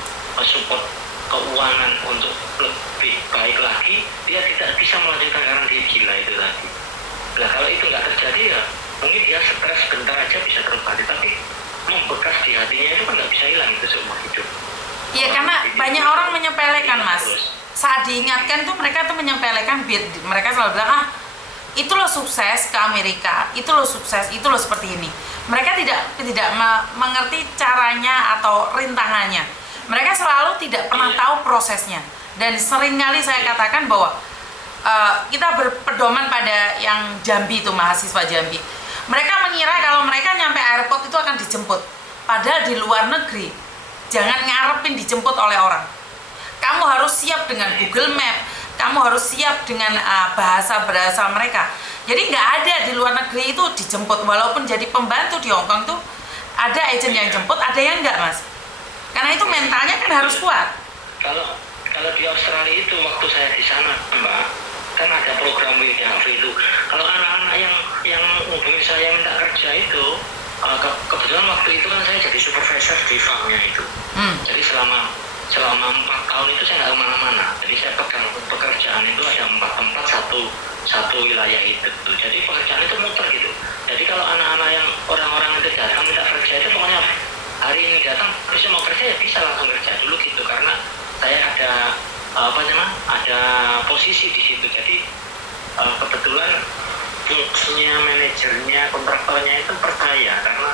support keuangan untuk lebih baik lagi. Dia tidak bisa melanjutkan karena dia gila itu tadi. Nah kalau itu nggak terjadi ya mungkin dia stres sebentar aja bisa terobati, tapi membekas di hatinya itu kan nggak bisa hilang itu seumur hidup. iya, karena banyak orang menyepelekan, Mas. Saat diingatkan tuh mereka tuh menyepelekan, mereka selalu bilang itu loh sukses ke Amerika, itu loh sukses, itu loh seperti ini. Mereka tidak mengerti caranya atau rintangannya. Mereka selalu tidak pernah tahu prosesnya. Dan seringkali saya katakan bahwa kita berpedoman pada yang Jambi itu, mahasiswa Jambi. Mereka mengira kalau mereka nyampe airport itu akan dijemput. Padahal di luar negeri, jangan ngarepin dijemput oleh orang. Kamu harus siap dengan Google Map, kamu harus siap dengan bahasa-bahasa mereka. Jadi nggak ada di luar negeri itu dijemput. Walaupun jadi pembantu di Hong Kong tuh ada agent yang jemput, ada yang enggak, Mas. Karena itu mentalnya kan harus kuat. Kalau di Australia itu waktu saya di sana Mbak, kan ada program WDHV itu. Kalau anak-anak yang hubungi saya minta kerja itu, kebetulan waktu itu kan saya jadi supervisor di farmnya itu. Jadi selama 4 tahun itu saya nggak kemana-mana. Jadi saya pegang pekerjaan itu ada 4 tempat satu wilayah itu. Jadi pekerjaan itu muter gitu. Jadi kalau anak-anak yang orang-orang itu datang minta kerja itu pokoknya hari ini datang bisa mau kerja ya bisa langsung kerja dulu gitu, karena saya ada ada posisi di situ. Jadi kebetulan fungsinya manajernya kontraktornya itu percaya karena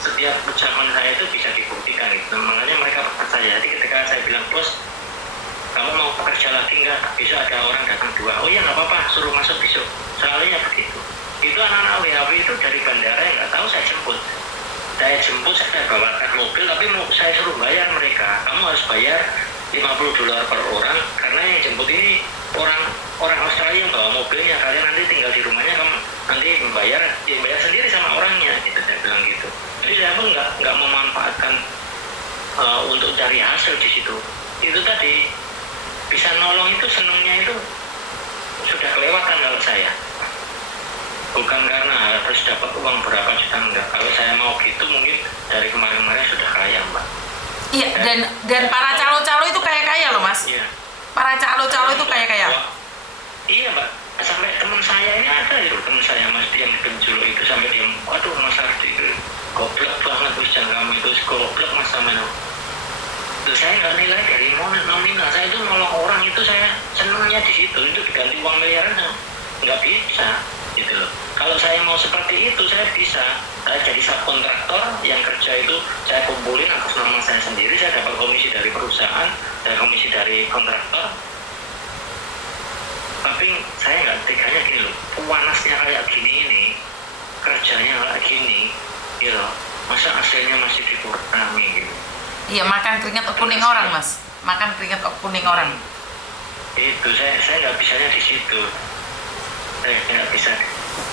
setiap ucapan saya itu bisa dibuktikan gitu. Makanya mereka percaya. Jadi ketika saya bilang, bos, kamu mau bekerja lagi nggak? Besok ada orang datang 2. Oh iya nggak apa-apa, suruh masuk besok. Selalunya begitu. Itu anak-anak WHW itu dari bandara yang nggak tahu saya jemput. Saya bawakan mobil, tapi saya suruh bayar mereka. Kamu harus bayar $50 per orang karena yang jemput ini orang Australia yang bawa mobilnya. Kalian nanti tinggal di rumahnya, kamu nanti bayar sendiri sama orangnya gitu. Saya bilang gitu. Jadi saya pun nggak memanfaatkan untuk cari hasil di situ. Itu tadi bisa nolong itu senangnya itu sudah kelewatan kalau saya. Bukan karena harus dapat uang berapa juta, enggak. Kalau saya mau gitu mungkin dari kemarin-kemarin sudah kaya Mbak. Iya, dan para calo-calo itu kaya-kaya loh, Mas. Iya. Para calo-calo itu kaya-kaya. Iya Mbak. Sampai teman saya ini ada itu, teman saya Mas yang penjulu itu sampai dia, waduh Mas Ardi itu goblok banget ujian kamu itu, goblok Mas Samen. Terus saya nggak nilai dari nominal, saya itu nolong orang itu saya senangnya di situ. Itu diganti uang miliaran nggak bisa gitu loh. Kalau saya mau seperti itu saya bisa. Saya jadi subkontraktor yang kerja itu saya kumpulin atas nama saya sendiri. Saya dapat komisi dari perusahaan, dan komisi dari kontraktor. Tapi Tapi saya nggak teganya gini loh, panasnya kayak gini ini, kerjanya kayak gini, gitu. Masa hasilnya masih dikurangi gitu. Iya, makan keringat kuning orang, Mas. Makan keringat kuning orang. Itu saya nggak bisanya di situ. Saya nggak bisa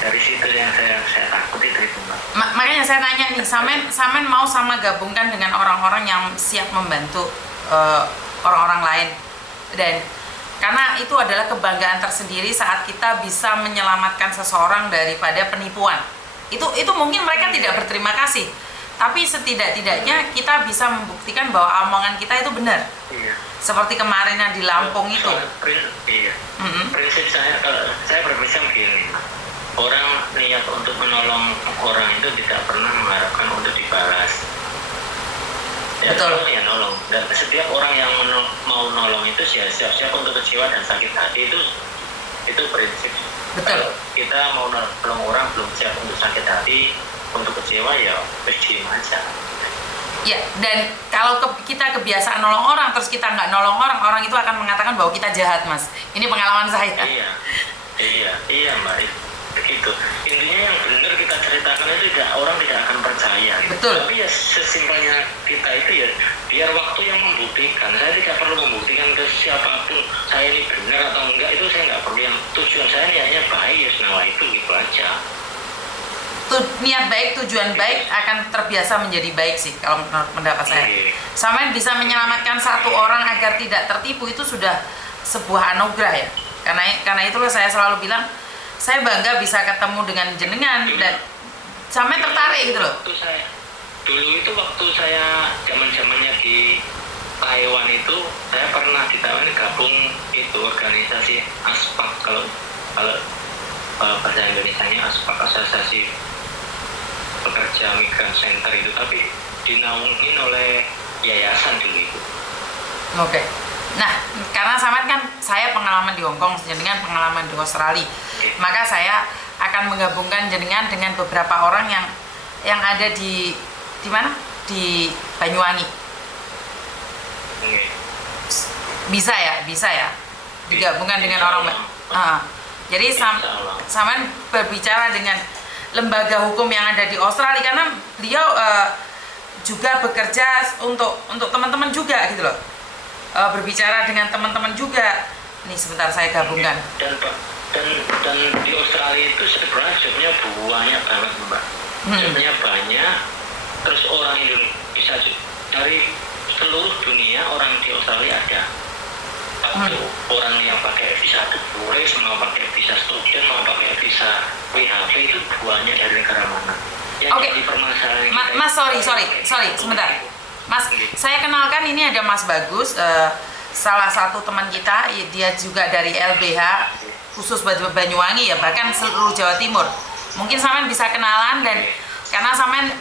dari situ yang saya takut itu Mbak. Makanya saya tanya nih, Samen mau sama gabungkan dengan orang-orang yang siap membantu orang-orang lain, dan karena itu adalah kebanggaan tersendiri saat kita bisa menyelamatkan seseorang daripada penipuan. Itu mungkin mereka tidak berterima kasih, tapi setidak-tidaknya kita bisa membuktikan bahwa omongan kita itu benar. Iya. Seperti kemarin yang di Lampung itu. Iya. Prinsip saya, kalau saya berprinsip begini, orang niat untuk menolong orang itu tidak pernah mengharapkan untuk dibalas. Ya, Betul. nolong ya nolong. Dan setiap orang yang mau nolong itu siap-siap untuk kecewa dan sakit hati, itu prinsip. Betul. Kalau kita mau nolong orang belum siap untuk sakit hati, untuk kecewa, ya diem aja. Ya, dan kalau kita kebiasaan nolong orang terus kita nggak nolong orang, orang itu akan mengatakan bahwa kita jahat, Mas. Ini pengalaman saya. Iya Mbak. Begitu. Intinya yang benar kita ceritakan itu orang tidak akan percaya. Gitu. Betul. Tapi ya sesimpelnya kita itu ya biar waktu yang membuktikan. Saya tidak perlu membuktikan ke siapapun saya ini benar atau enggak, itu saya nggak perlu. Yang tujuan saya niatnya baik ya senawa itu gitu aja. Niat baik, tujuan baik akan terbiasa menjadi baik sih kalau menurut pendapat saya. Sampai bisa menyelamatkan satu orang agar tidak tertipu, itu sudah sebuah anugerah ya. Karena itulah saya selalu bilang, saya bangga bisa ketemu dengan jenengan dan sampai tertarik gitu loh. Dulu itu waktu saya zamannya di Taiwan itu, saya pernah di Taiwan gabung itu organisasi ASPAK, kalau bahasa Indonesianya ASPAK, Asosiasi Pekerja Migran Center itu, tapi dinaungin oleh yayasan dulu itu. Oke. Nah, karena sama kan saya pengalaman di Hong Kong, jenengan pengalaman di Australia, maka saya akan menggabungkan jenengan dengan beberapa orang yang ada di mana? Di Banyuwangi. Bisa ya, digabungkan dengan orang. Jadi sama berbicara dengan lembaga hukum yang ada di Australia, karena beliau juga bekerja untuk teman-teman juga gitu loh. Berbicara dengan teman-teman juga. Nih sebentar saya gabungkan. Dan di Australia itu sebenarnya jobnya banyak banget Mbak. Jobnya banyak. Terus orang Indonesia dari seluruh dunia, orang di Australia ada. Orang yang pakai visa turis, mau pakai visa student, mau pakai visa WHP, itu banyak dari negara mana. Oke. Mas sorry sebentar. Mas, saya kenalkan, ini ada Mas Bagus, salah satu teman kita, dia juga dari LBH khusus Banyuwangi ya, bahkan seluruh Jawa Timur. Mungkin Samen bisa kenalan, dan karena Samen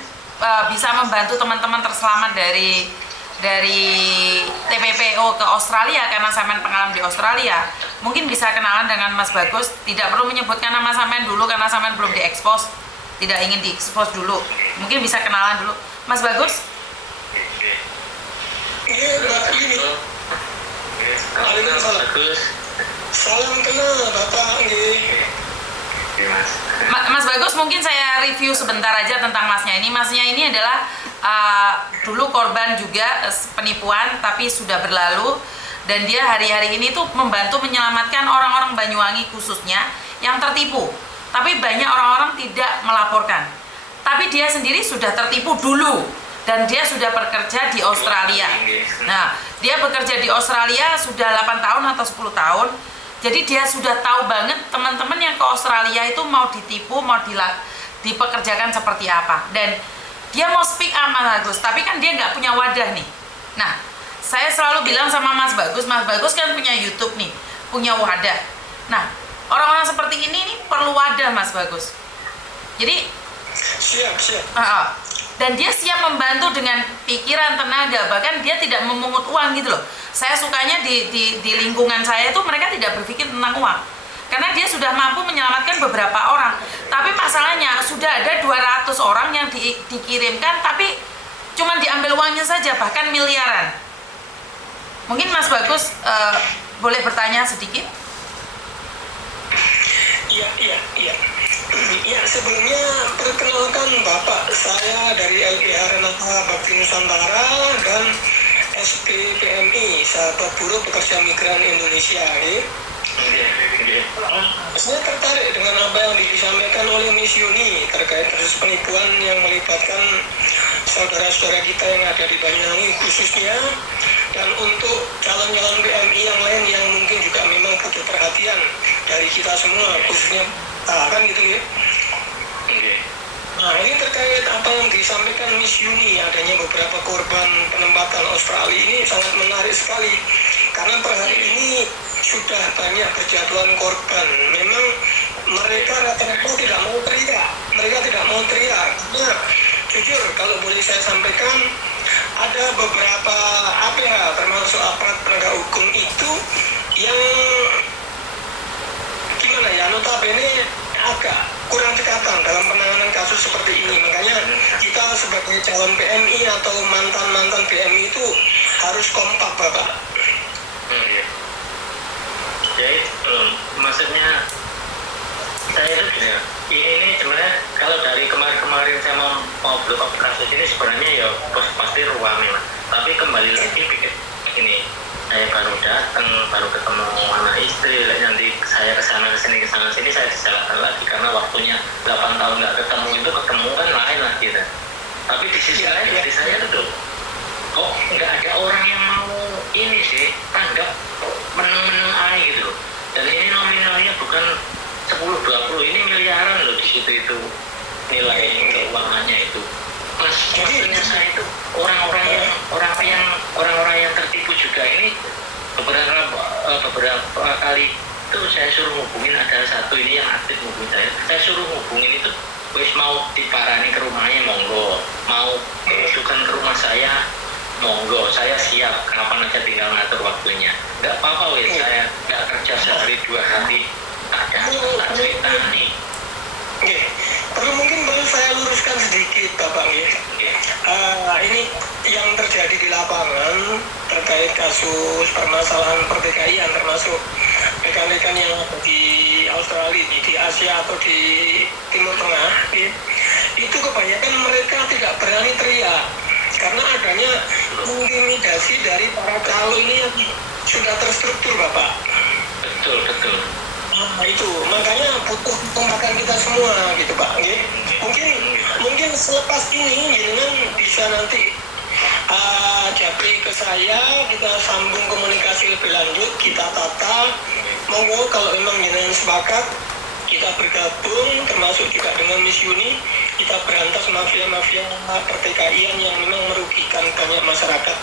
bisa membantu teman-teman terselamat dari TPPO ke Australia, karena Samen pengalaman di Australia, mungkin bisa kenalan dengan Mas Bagus. Tidak perlu menyebutkan nama Samen dulu karena Samen belum diekspos, tidak ingin diekspos dulu. Mungkin bisa kenalan dulu, Mas Bagus. Iya, Mbak, ini. Waalaikumsalam. Salam kenal, Bapak. Mas Bagus, mungkin saya review sebentar aja tentang Masnya ini. Masnya ini adalah dulu korban juga penipuan, tapi sudah berlalu. Dan dia hari-hari ini tuh membantu menyelamatkan orang-orang Banyuwangi khususnya yang tertipu. Tapi banyak orang-orang tidak melaporkan. Tapi dia sendiri sudah tertipu dulu. Dan dia sudah bekerja di Australia. Nah, dia bekerja di Australia sudah 8 tahun atau 10 tahun. Jadi dia sudah tahu banget teman-teman yang ke Australia itu mau ditipu, mau dipekerjakan seperti apa. Dan dia mau speak up Mas Bagus, tapi kan dia nggak punya wadah nih. Nah, saya selalu bilang sama Mas Bagus kan punya YouTube nih, punya wadah. Nah, orang-orang seperti ini nih perlu wadah Mas Bagus. Jadi siap. Dan dia siap membantu dengan pikiran, tenaga, bahkan dia tidak memungut uang gitu loh. Saya sukanya di lingkungan saya itu mereka tidak berpikir tentang uang, karena dia sudah mampu menyelamatkan beberapa orang. Tapi masalahnya sudah ada 200 orang yang dikirimkan, tapi cuma diambil uangnya saja, bahkan miliaran. Mungkin Mas Bagus boleh bertanya sedikit? Iya. Ya, sebelumnya perkenalkan Bapak, saya dari LBH Renata Bakti Nusantara dan SPPMI, Sahabat Buruh Pekerja Migran Indonesia. Ya. Saya tertarik dengan apa yang disampaikan oleh Miss Yuni terkait kasus penipuan yang melibatkan saudara-saudara kita yang ada di Banyuwangi khususnya, dan untuk calon-calon PMI yang lain yang mungkin juga memang butuh perhatian dari kita semua, khususnya kan gitu ya. Nah, ini terkait apa yang disampaikan Miss Yuni, adanya beberapa korban penempatan Australia, ini sangat menarik sekali karena per hari ini sudah banyak berjatuhan korban. Memang mereka rata-rata tidak mau teriak. Nah, jujur kalau boleh saya sampaikan, ada beberapa APH termasuk aparat penegak hukum itu yang gimana ya, notabene agak kurang cekatan dalam penanganan kasus seperti ini. Makanya kita sebagai calon PMI atau mantan PMI itu harus kompak, Bapak. Jadi maksudnya saya itu gini, ini sebenarnya kalau dari kemarin saya mau blow up kasus ini sebenarnya ya pasti ruangnya lah. Tapi kembali lagi pikir ini, saya baru datang, baru ketemu anak istri, nanti saya kesana sini saya disalahkan lagi karena waktunya 8 tahun nggak ketemu, itu ketemu kan lain lah gitu. Tapi di sisi lain dari saya tuh kok nggak ada orang yang mau ini sih tanggap meneng-meneng aja gitu loh. Dan ini nominalnya bukan 10-20, ini miliaran loh di situ itu nilai keuangannya itu. Maksudnya saya itu orang-orang yang tertipu juga ini beberapa kali itu saya suruh hubungin, ada satu ini yang aktif hubungin saya suruh hubungin itu, wis mau diparani ke rumahnya monggo, mau masukkan ke rumah saya monggo, saya siap kapan aja tinggal ngatur waktunya, nggak apa-apa wis, saya nggak kerja sehari 2 hari ada cerita nih. Perlu saya luruskan sedikit, Bapak. Ini yang terjadi di lapangan terkait kasus permasalahan pertikaian, termasuk rekan-rekan yang ada di Australia, di Asia atau di Timur Tengah, itu kebanyakan mereka tidak berani teriak karena adanya intimidasi dari para calon ini yang sudah terstruktur, Bapak. Betul. Nah, itu makanya butuh pemakan kita semua gitu, Pak. Mungkin selepas ini jenengan bisa nanti japri ke saya, kita sambung komunikasi lebih lanjut, kita tata. Monggo kalau memang jenengan sepakat, kita bergabung termasuk juga dengan Miss Yuni, kita berantas mafia-mafia pertikaian yang memang merugikan banyak masyarakat.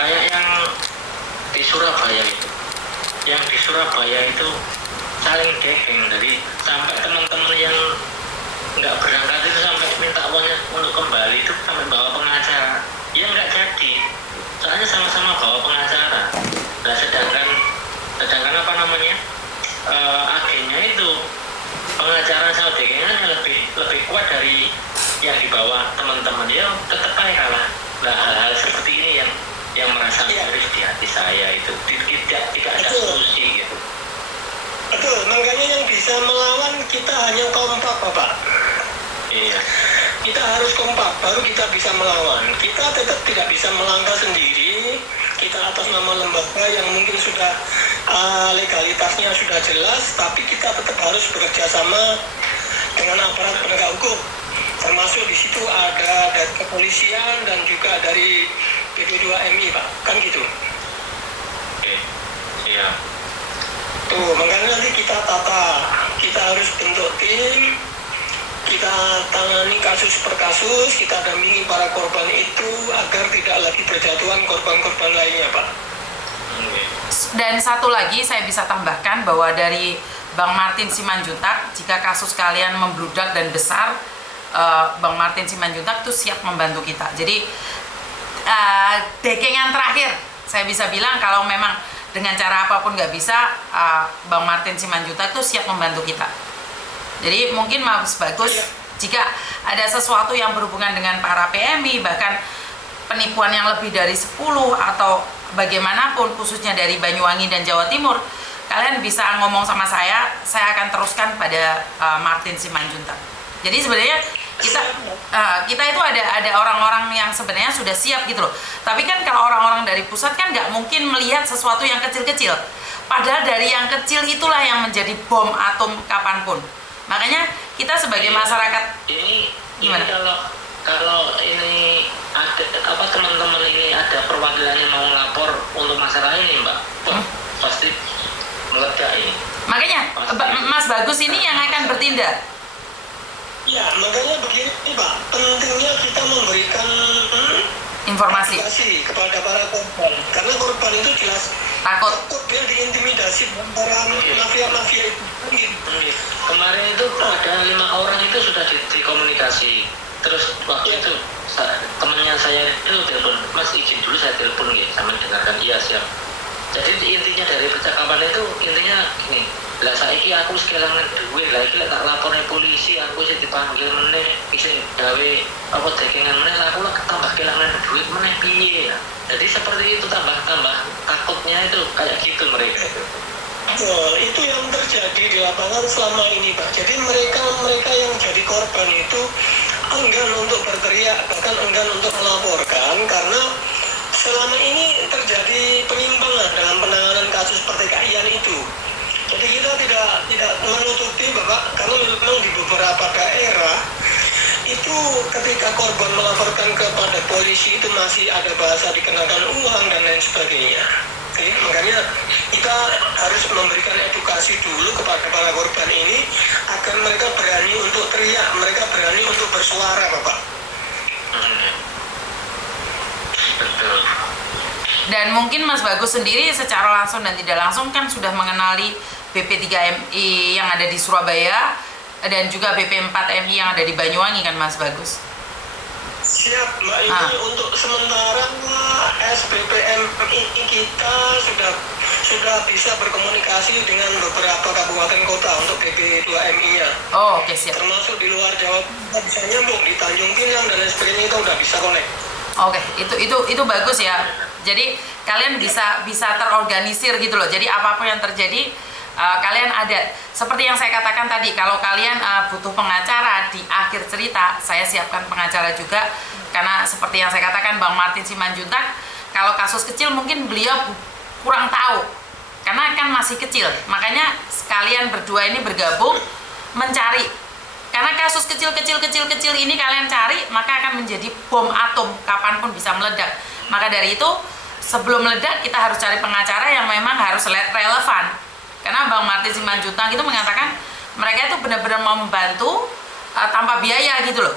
Kayak yang di Surabaya itu saling geng, jadi sampai teman-teman yang nggak berangkat itu sampai minta uangnya untuk kembali, itu sampai bawa pengacara, ya nggak jadi, soalnya sama-sama bawa pengacara. Nah, sedangkan apa namanya, agennya itu pengacara sama agennya lebih kuat dari yang dibawa teman-teman, ya tetap aja kalah. Nah, hal-hal seperti ini yang merasa miris di hati saya, itu tidak ada solusi gitu. Betul, makanya yang bisa melawan kita hanya kompak, Bapak. Iya. Kita harus kompak, baru kita bisa melawan. Kita tetap tidak bisa melangkah sendiri. Kita atas nama lembaga yang mungkin sudah legalitasnya sudah jelas, tapi kita tetap harus bekerja sama dengan aparat penegak hukum. Termasuk di situ ada dari kepolisian dan juga dari P2MI, Pak. Kan gitu. Oke. Siap. Tuh, makanya nanti kita tata. Kita harus bentuk tim. Kita tangani kasus per kasus, kita dampingi para korban itu agar tidak lagi berjatuhan korban-korban lainnya, Pak. Dan satu lagi saya bisa tambahkan bahwa dari Bang Martin Simanjuntak, jika kasus kalian membludak dan besar, Bang Martin Simanjuntak itu siap membantu kita. Jadi dekengan terakhir saya bisa bilang kalau memang dengan cara apapun nggak bisa, Bang Martin Simanjuntak itu siap membantu kita. Jadi mungkin bagus jika ada sesuatu yang berhubungan dengan para PMI, bahkan penipuan yang lebih dari 10 atau bagaimanapun khususnya dari Banyuwangi dan Jawa Timur, kalian bisa ngomong sama saya akan teruskan pada Martin Simanjuntak. Jadi sebenarnya kita itu ada orang-orang yang sebenarnya sudah siap gitu loh. Tapi kan kalau orang-orang dari pusat kan nggak mungkin melihat sesuatu yang kecil-kecil. Padahal dari yang kecil itulah yang menjadi bom atom kapanpun. Makanya kita sebagai masyarakat ini gimana? Kalau ini ada apa, teman-teman ini ada perwakilannya mau lapor untuk masalah ini, Mbak, pasti meledak ini. Makanya Mas Bagus ini yang akan bertindak. Ya, makanya begini Pak, pentingnya kita memberikan Informasi kepada para korban, karena korban itu jelas takut. dia diintimidasi antara mafia-mafia itu. Kemarin itu ada 5 orang itu sudah dikomunikasi. Terus waktu itu temannya saya itu telepon, Mas izin dulu saya telepon gitu, sama dengarkan, iya siap. Jadi intinya dari percakapan itu intinya gini, lah saiki aku kehilangan duit, lah iki tak lapornya polisi, aku sih dipanggil meneh, bisa gawe apa cekingan meneh, lah aku lah tambah kehilangan duit meneh piye ya. Jadi seperti itu, tambah takutnya itu kayak gitu mereka. Itu yang terjadi di lapangan selama ini Pak. Jadi mereka yang jadi korban itu enggan untuk berteriak, bahkan enggan untuk melaporkan, karena selama ini terjadi penyimpangan dalam penanganan kasus pertikaian itu. Jadi kita tidak menutupi Bapak, karena memang di beberapa daerah itu ketika korban melaporkan kepada polisi itu masih ada bahasa dikenakan uang dan lain sebagainya. Oke, makanya kita harus memberikan edukasi dulu kepada para korban ini agar mereka berani untuk teriak, mereka berani untuk bersuara, Bapak. Betul. Dan mungkin Mas Bagus sendiri secara langsung dan tidak langsung kan sudah mengenali BP3MI yang ada di Surabaya dan juga BP4MI yang ada di Banyuwangi kan Mas Bagus? Siap Mbak, ini untuk sementara SBPMI kita sudah bisa berkomunikasi dengan beberapa kabupaten kota untuk BP2MI-nya. Oh, oke, siap. Termasuk di luar Jawa, bisa nyambung di Tanjung Pinang dan lain sebagainya, itu udah bisa connect. Oke, itu bagus ya. Jadi kalian bisa terorganisir gitu loh. Jadi apapun yang terjadi kalian ada. Seperti yang saya katakan tadi, kalau kalian butuh pengacara di akhir cerita, saya siapkan pengacara juga. Karena seperti yang saya katakan, Bang Martin Simanjuntak, kalau kasus kecil mungkin beliau kurang tahu. Karena kan masih kecil. Makanya kalian berdua ini bergabung mencari. Karena kasus kecil ini kalian cari, maka akan menjadi bom atom kapanpun bisa meledak. Maka dari itu, sebelum meledak kita harus cari pengacara yang memang harus relevan. Karena Bang Martin Simanjuntak itu mengatakan mereka itu benar-benar mau membantu tanpa biaya gitu loh.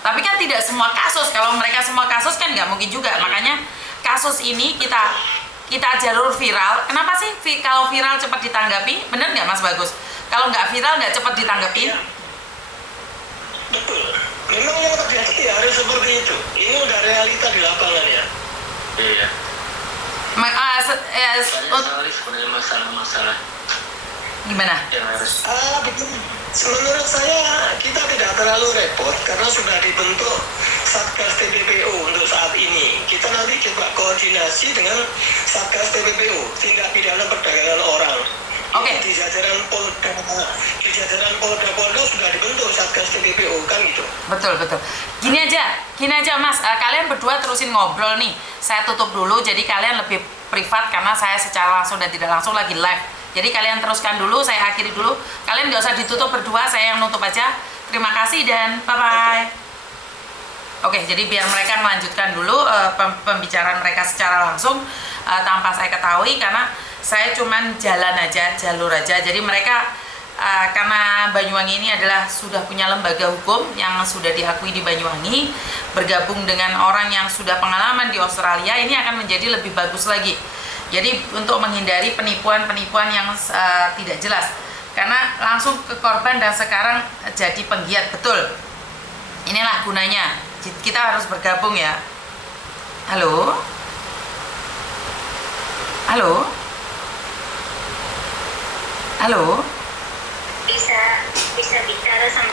Tapi kan tidak semua kasus. Kalau mereka semua kasus kan nggak mungkin juga. Makanya kasus ini kita jalur viral. Kenapa sih kalau viral cepat ditanggapi? Bener nggak Mas Bagus? Kalau nggak viral nggak cepat ditanggapin? Betul. Memang yang terjadi harus seperti itu. Ini udah realita di lapangan ya. Iya. Banyak sekali sebenarnya masalah-masalah Gimana? yang harus. Begini. Menurut saya kita tidak terlalu repot karena sudah dibentuk Satgas TPPO untuk saat ini. Kita nanti coba koordinasi dengan Satgas TPPO, tindak pidana perdagangan orang. Oke. Di jajaran Polda sudah dibentuk Satgas TPPO kan gitu. Betul. Gini aja Mas, kalian berdua terusin ngobrol nih. Saya tutup dulu, jadi kalian lebih privat karena saya secara langsung dan tidak langsung lagi live. Jadi kalian teruskan dulu, saya akhiri dulu. Kalian nggak usah ditutup berdua, saya yang nutup aja. Terima kasih dan bye-bye. Oke, jadi biar mereka melanjutkan dulu pembicaraan mereka secara langsung tanpa saya ketahui, karena saya cuman jalur aja. Jadi mereka karena Banyuwangi ini adalah sudah punya lembaga hukum yang sudah diakui di Banyuwangi, bergabung dengan orang yang sudah pengalaman di Australia, ini akan menjadi lebih bagus lagi. Jadi untuk menghindari penipuan-penipuan yang tidak jelas, karena langsung ke korban dan sekarang jadi penggiat. Betul, inilah gunanya kita harus bergabung ya. Halo, bisa bicara sama